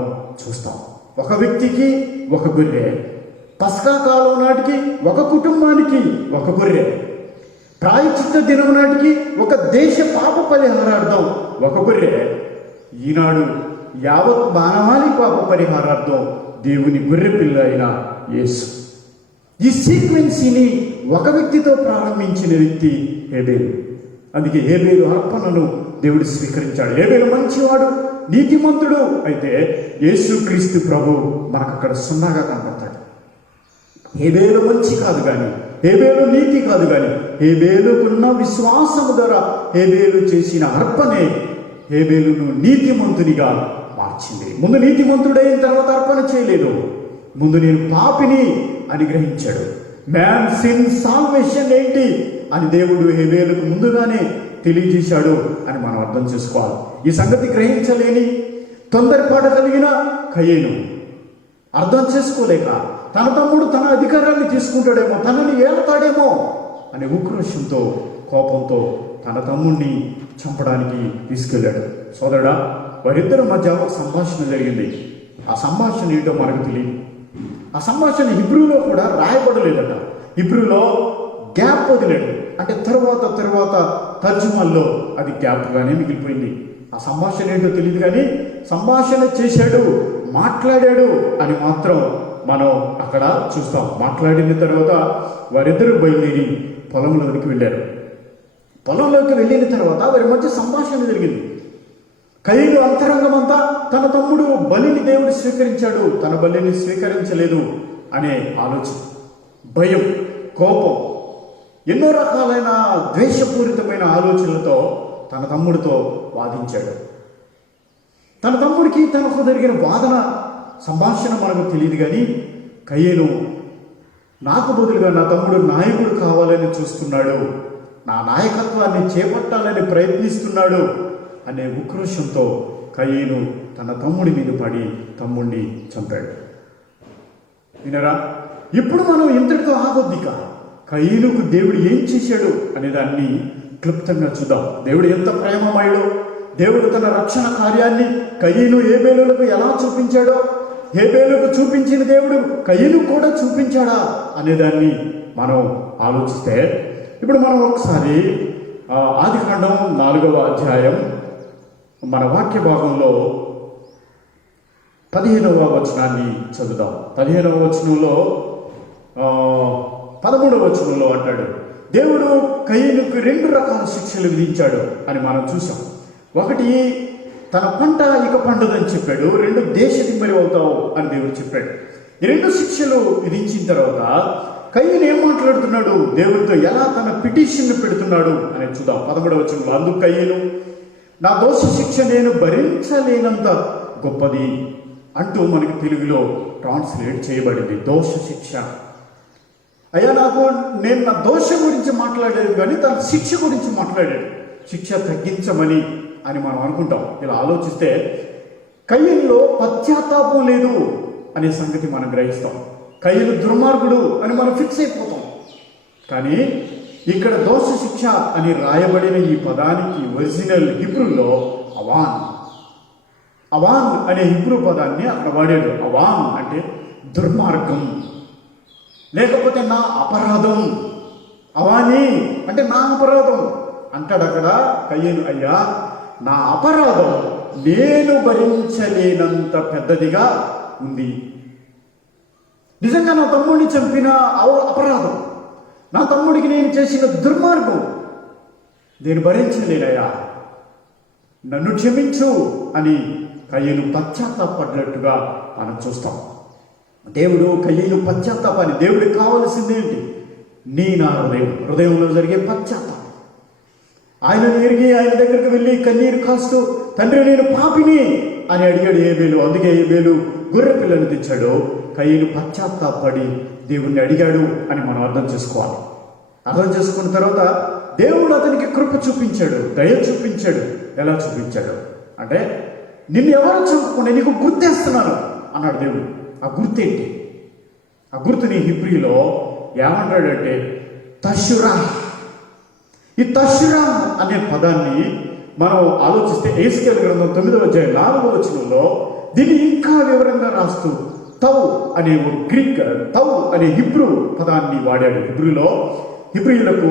చూస్తాం. ఒక వ్యక్తికి ఒక గొర్రె, పస్కా కాలం నాటికి ఒక కుటుంబానికి ఒక గొర్రె, ప్రాయశ్చిత్త దినం నాటికి ఒక దేశ పాప పరిహారార్థం ఒక గొర్రె, ఈనాడు యావత్ మానవాళి పాప పరిహారార్థం దేవుని గొర్రె పిల్ల అయిన యేసు. ఈ సీక్వెన్సీని ఒక వ్యక్తితో ప్రారంభించిన వ్యక్తి హేబేలు. అందుకే హేబేలు అర్పణను దేవుడు స్వీకరించాడు. హేబేలు మంచివాడు, నీతిమంతుడు. అయితే యేసు క్రీస్తు ప్రభు మనకు అక్కడ సున్నాగా కనపడతాడు. హేబేలు మంచి కాదు కానీ, హేబేలు నీతి కాదు కానీ, హేబేలుకున్న విశ్వాసము ద్వారా హేబేలు చేసిన అర్పణే హేబేలును నీతిమంతునిగా మార్చింది. ముందు నీతిమంతుడైన తర్వాత అర్పణ చేయలేదు, ముందు నేను పాపిని అని గ్రహించాడు. మ్యాన్ సిన్ సాల్వేషన్ ఏంటి అని దేవుడు హేబేలుకు ముందుగానే తెలియజేశాడు అని మనం అర్థం చేసుకోవాలి. ఈ సంగతి గ్రహించలేని తొందరపాటు కలిగిన కయీను అర్థం చేసుకోలేక తన తమ్ముడు తన అధికారాన్ని తీసుకుంటాడేమో, తనని ఏలతాడేమో అనే ఉక్రోషంతో, కోపంతో తన తమ్ముడిని చంపడానికి తీసుకెళ్ళాడు. సోదరుడా, వారిద్దరి మధ్య ఒక సంభాషణ జరిగింది. ఆ సంభాషణ ఏంటో మనకు తెలియదు. ఆ సంభాషణ హిబ్రూలో కూడా రాయబడలేదట. హిబ్రూలో గ్యాప్ వదిలేడు, అంటే తర్వాత తర్జుమాల్లో అది గ్యాప్గానే మిగిలిపోయింది. ఆ సంభాషణ ఏంటో తెలియదు కానీ సంభాషణ చేశాడు, మాట్లాడాడు అని మాత్రం మనం అక్కడ చూస్తాం. మాట్లాడిన తర్వాత వారిద్దరూ బయలుదేరి పొలంలోకి వెళ్ళారు. పొలంలోకి వెళ్ళిన తర్వాత వారి మధ్య సంభాషణ జరిగింది. కయీను అంతరంగం అంతా తన తమ్ముడు బలిని దేవుడు స్వీకరించాడు, తన బలిని స్వీకరించలేదు అనే ఆలోచన, భయం, కోపం, ఎన్నో రకాలైన ద్వేషపూరితమైన ఆలోచనలతో తన తమ్ముడితో వాదించాడు. తన తమ్ముడికి తనకు జరిగిన వాదన సంభాషణ మనకు తెలియదు కానీ కయీను నాకు బదులుగా నా తమ్ముడు నాయకుడు కావాలని చూస్తున్నాడు, నా నాయకత్వాన్ని చేపట్టాలని ప్రయత్నిస్తున్నాడు అనే ఉక్రోషంతో కయీను తన తమ్ముడి మీద పడి తమ్ముడిని చంపాడు. వినరా? ఇప్పుడు మనం ఇంతటితో ఆగొద్దిక. కయీనుకు దేవుడు ఏం చేశాడు అనే దాన్ని క్లుప్తంగా చూద్దాం. దేవుడు ఎంత ప్రేమమయుడు, దేవుడు తన రక్షణ కార్యాన్ని కయీను హేబేలులకు ఎలా చూపించాడో, హేబేలుకు చూపించిన దేవుడు కయీను కూడా చూపించాడా అనేదాన్ని మనం ఆలోచిస్తే, ఇప్పుడు మనం ఒకసారి ఆదికాండం 4వ అధ్యాయం మన వాక్య భాగంలో 15వ వచనాన్ని చదువుదాం. 15వ వచనంలో 13వ వచనంలో అంటాడు, దేవుడు కయీనుకు 2 రకాల శిక్షలు విధించాడు అని మనం చూసాం. ఒకటి, తన పంట ఇక పండుదని చెప్పాడు. 2, దేశదిమ్మరి అవుతావు అని దేవుడు చెప్పాడు. ఈ 2 శిక్షలు విధించిన తర్వాత కయీను ఏం మాట్లాడుతున్నాడు, దేవుడితో ఎలా తన పిటిషన్ పెడుతున్నాడు అనేది చూద్దాం. 13వ వచనంలో, అందుకు కయీను, నా దోష శిక్ష నేను భరించలేనంత గొప్పది అంటూ మనకి తెలుగులో ట్రాన్స్లేట్ చేయబడింది. దోష శిక్ష. అయ్యా, నేను నా దోషం గురించి మాట్లాడాను కానీ తన శిక్ష గురించి మాట్లాడాడు. శిక్ష తగ్గించమని అని మనం అనుకుంటాం. ఇలా ఆలోచిస్తే కయీనులో పశ్చాత్తాపం లేదు అనే సంగతి మనం గ్రహిస్తాం. కయీను దుర్మార్గుడు అని మనం ఫిక్స్ అయిపోతాం. కానీ ఇక్కడ దోష శిక్ష అని రాయబడిన ఈ పదానికి ఒరిజినల్ హిబ్రూలో అవాన్ అనే హిబ్రూ పదాన్ని అక్కడ వాడాడు. అవాన్ అంటే దుర్మార్గం, లేకపోతే నా అపరాధం. అవాని అంటే నా అపరాధం అంటాడు అక్కడ కయీను. అయ్యా, నా అపరాధం నేను భరించలేనంత పెద్దదిగా ఉంది. నిజంగా నా తమ్ముడిని చంపిన అపరాధం, నా తమ్ముడికి నేను చేసిన దుర్మార్గం నేను భరించలేనయ్యా, నన్ను క్షమించు అని కయీను పశ్చాత్తాపడినట్టుగా మనం చూస్తాం. దేవుడు కయీను పశ్చాత్తాపాన్ని, దేవుడికి కావలసిందేంటి? నా హృదయంలో జరిగే పశ్చాత్తాపం. ఆయనను ఎరిగి ఆయన దగ్గరికి వెళ్ళి కన్నీరు కాస్తూ, తండ్రి నేను పాపిని అని అడిగాడు హేబేలు. అందుకే హేబేలు గొర్రె పిల్లను తెచ్చాడు. కయీను పశ్చాత్తాపడి దేవుణ్ణి అడిగాడు అని మనం అర్థం చేసుకోవాలి. అర్థం చేసుకున్న తర్వాత దేవుడు అతనికి కృప చూపించాడు, దయ చూపించాడు. ఎలా చూపించాడు అంటే, నిన్ను ఎవరు చంపుకునే నీకు గుర్తేస్తున్నాను అన్నాడు దేవుడు. ఆ గుర్తేంటి? ఆ గుర్తుని హిబ్రీలో ఏమంటాడంటే తషురా. ఈ తషురా అనే పదాన్ని మనం ఆలోచిస్తే యెహెజ్కేలు గ్రంథం 9వ అధ్యాయం 4వ వచనంలో దీన్ని ఇంకా వివరంగా రాస్తూ తౌ అనే గ్రీక్, తౌ అనే హిబ్రూ పదాన్ని వాడాడు. హిబ్రీయులకు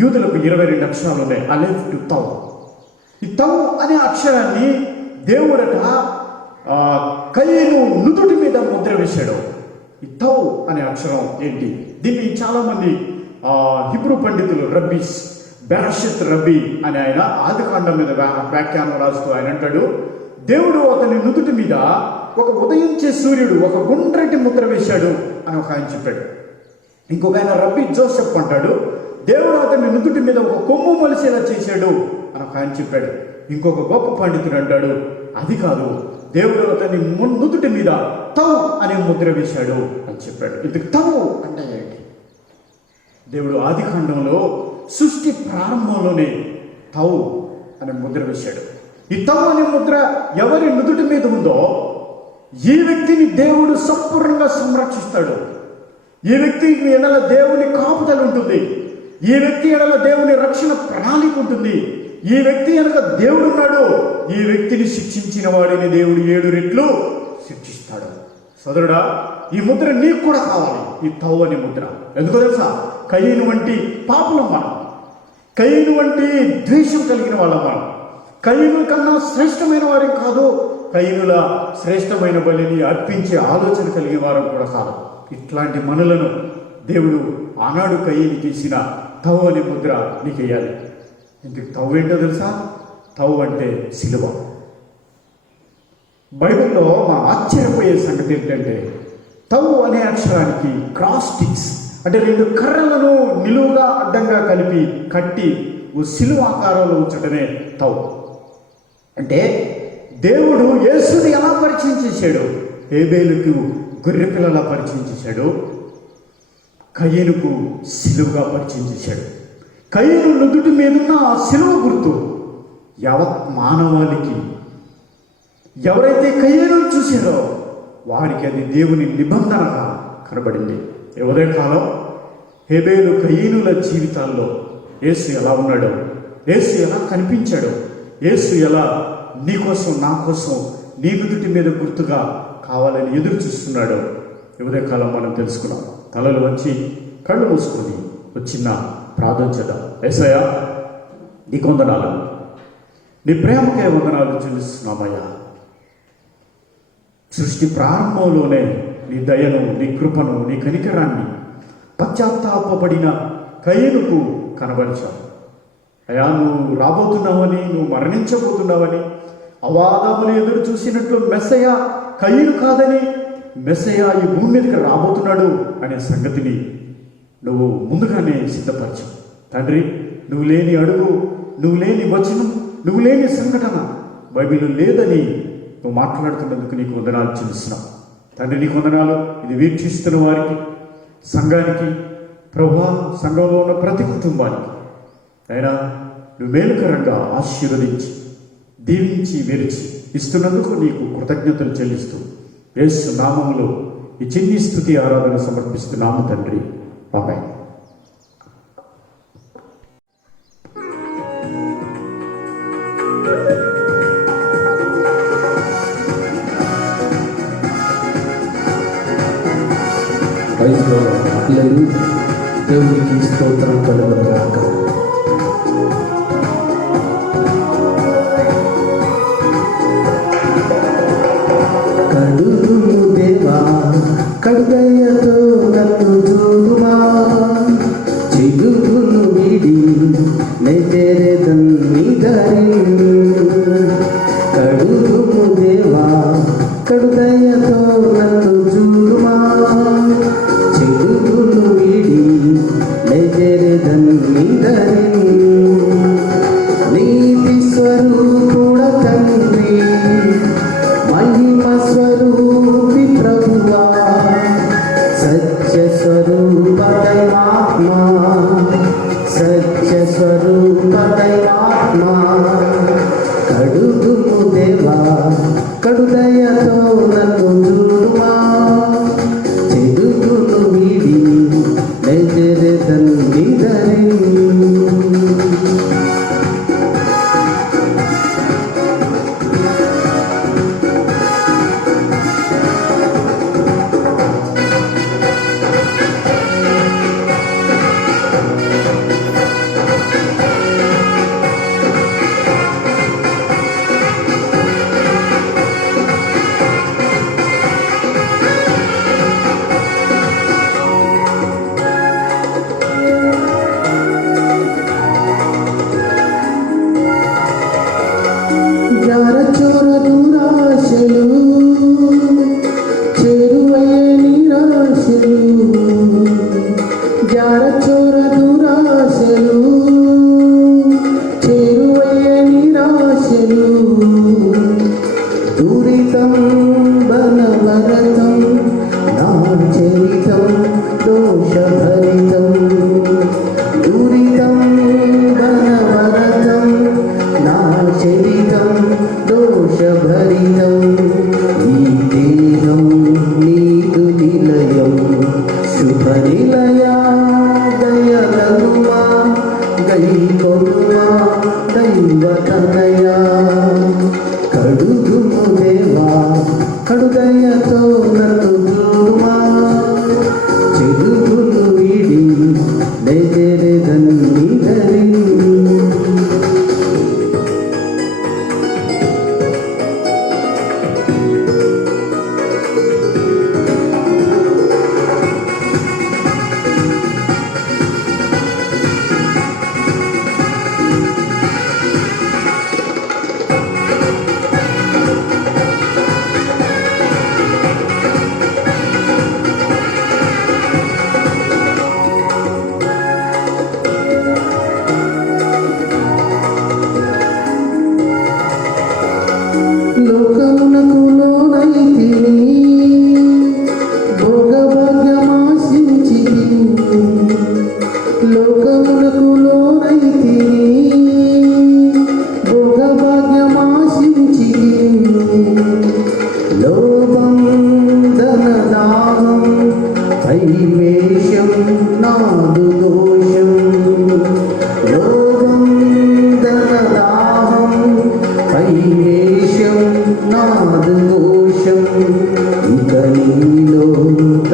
యూదులకు 22 అక్షరాలు ఉన్నాయి, అలెఫ్ టు తౌ. ఈ తౌ అనే అక్షరాన్ని దేవుడట కయీను నుదుటి మీద ముద్ర వేశాడు. ఈ తౌ అనే అక్షరం ఏంటి? దీన్ని చాలామంది హిబ్రూ పండితులు, రబ్బీస్, బెరషత్ రబ్బీ అని ఆయన ఆదికాండం మీద వ్యాఖ్యానం రాస్తూ ఆయన అంటాడు, దేవుడు అతని నుదుటి మీద ఒక ఉదయించే సూర్యుడు ఒక గుండ్రటి ముద్ర వేశాడు అని ఒక ఆయన చెప్పాడు. ఇంకొక ఆయన రబ్బీ జోసెఫ్ అంటాడు, దేవుడు అతని నుదుటి మీద ఒక కొమ్ము మొలిసేలా చేశాడు అని ఒక ఆయన చెప్పాడు. ఇంకొక గొప్ప పండితుడు అంటాడు, అది కాదు, దేవుడు అతని నుదుటి మీద తౌ అనే ముద్ర వేశాడు అని చెప్పాడు. ఇందుకు తౌ అంటే ఏంటి? దేవుడు ఆదికాండంలో సృష్టి ప్రారంభంలోనే తౌ అనే ముద్ర వేశాడు. ఈ తౌ అనే ముద్ర ఎవరి నుదుటి మీద ఉందో ఈ వ్యక్తిని దేవుడు సంపూర్ణంగా సంరక్షిస్తాడు. ఈ వ్యక్తికి ఎడల దేవుని కాపుదల ఉంటుంది. ఈ వ్యక్తి ఎడల దేవుని రక్షణ ప్రణాళిక ఉంటుంది. ఈ వ్యక్తి వెనక దేవుడు ఉన్నాడు. ఈ వ్యక్తిని శిక్షించిన వాడిని దేవుడు 7 రెట్లు శిక్షిస్తాడు. సోదరుడా, ఈ ముద్ర నీకు కూడా కావాలి, ఈ తౌ అనే ముద్ర. ఎందుకో తెలుసా? కయీను వంటి పాపులం మనం, కయీను వంటి ద్వేషం కలిగిన వాళ్ళం మనం. కయీను కన్నా శ్రేష్టమైన వారి కాదు, కయీనుల శ్రేష్టమైన బలిని అర్పించే ఆలోచన కలిగిన వారు కూడా కాదు. ఇట్లాంటి మనులను దేవుడు ఆనాడు కయీను తీసిన తౌ అనే ముద్ర నీకు వేయాలి. ఇందుకు తౌ ఏంటో తెలుసా? తౌ అంటే సిలువ. బైబిల్లో మా ఆశ్చర్యపోయే సంగతి ఏంటంటే, తౌ అనే అక్షరానికి క్రాస్ స్టిక్స్ అంటే 2 కర్రలను నిలువుగా అడ్డంగా కలిపి కట్టి ఓ సిలువ ఆకారంలో ఉంచడమే తౌ. అంటే దేవుడు యేసుని ఎలా పరిచయం చేశాడు? హేబేలుకు గొర్రె పిల్లలా పరిచయం చేశాడు, కయీనుకు సిలువగా పరిచయం చేశాడు. కయీను నుదుటి మీదున్న ఆ సిలువ గుర్తు యావత్ మానవాళికి, ఎవరైతే కయీను చూశారో వారికి అది దేవుని నిబంధనగా కనబడింది. ఈ ఉదయకాలం హేబేలు కయీనుల జీవితాల్లో యేసు ఎలా ఉన్నాడో, యేసు ఎలా కనిపించాడో, యేసు ఎలా నీ కోసం నా కోసం నీ నుదుటి మీద గుర్తుగా కావాలని ఎదురు చూస్తున్నాడో ఈ ఉదయకాలం మనం తెలుసుకున్నాం. తలలు వంచి కళ్ళు మూసుకొని చిన్న ప్రార్థన చేద్దాం. యేసయ్యా, నీకు వందనాలు, నీ ప్రేమకే వందనాలు చెల్లిస్తున్నామయ్యా. సృష్టి ప్రారంభంలోనే నీ దయను, నీ కృపను, నీ కనికరాన్ని పశ్చాత్తాపడిన కయీనుకు కనబరిచావు అయ్యా. నువ్వు రాబోతున్నావని, నువ్వు మరణించబోతున్నావని అవాదములు ఎదురు చూసినట్లు మెస్సయ్య కయీను కాదని, మెస్సయ్య ఈ భూమి మీదకి రాబోతున్నాడు అనే సంగతిని నువ్వు ముందుగానే సిద్ధపరచు తండ్రి. నువ్వు లేని అడుగు, నువ్వు లేని వచనం, నువ్వు లేని సంఘటన బైబిల్ లేదని నువ్వు మాట్లాడుతున్నందుకు నీకు వందనాలు చెల్లిస్తున్నావు తండ్రి. నీకు వందనాలు. ఇది వీక్షిస్తున్న వారికి, సంఘానికి, ప్రభువా, సంఘంలో ఉన్న ప్రతి కుటుంబానికి అయినా నువ్వు మేలుకరంగా ఆశీర్వదించి, దీవించి, మెరిచి ఇస్తున్నందుకు నీకు కృతజ్ఞతలు చెల్లిస్తూ యేసు నామములో ఈ చిన్ని స్తుతి ఆరాధన సమర్పిస్తున్నాము తండ్రి. ఆమేన్. దేవునికి స్తోత్రం కలుగునుగాక. కడుగును దేవా, కడుదయతో నన్ను చూడుమా, చిగురును వీడి నెతెరెదన్ నీ దారి. కడుగును దేవా, కడుదయతో నన్ను చూడుమా, చిగురును వీడి నెతెరెదన్ నీ దారి. నీతి స్వరూపుడ తండ్రి, మహిమ స్వరూపి ప్రభువా,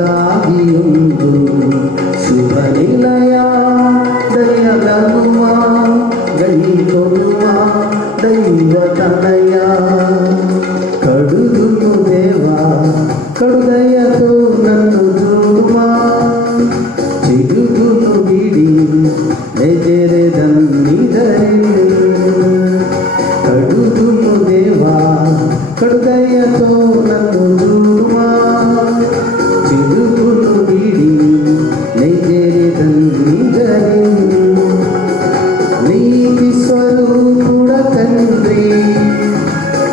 దాగియుందు శుభ నిలయ దయగనుమా గైకొనుమా దైవతనయ కడుగును దేవా కడుదయతో నన్ను చూడుమా చిగురును విడి నెజెరెదన్నిదరి కడుగును దేవా కడుదయతో నన్ను చూడుమా చిగురును విడి నెజెరెదన్నిదరి నీతి స్వరూపుడ తండ్రి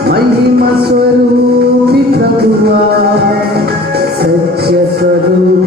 మహిమ స్వరూపి ప్రభువా సత్య స్వరూప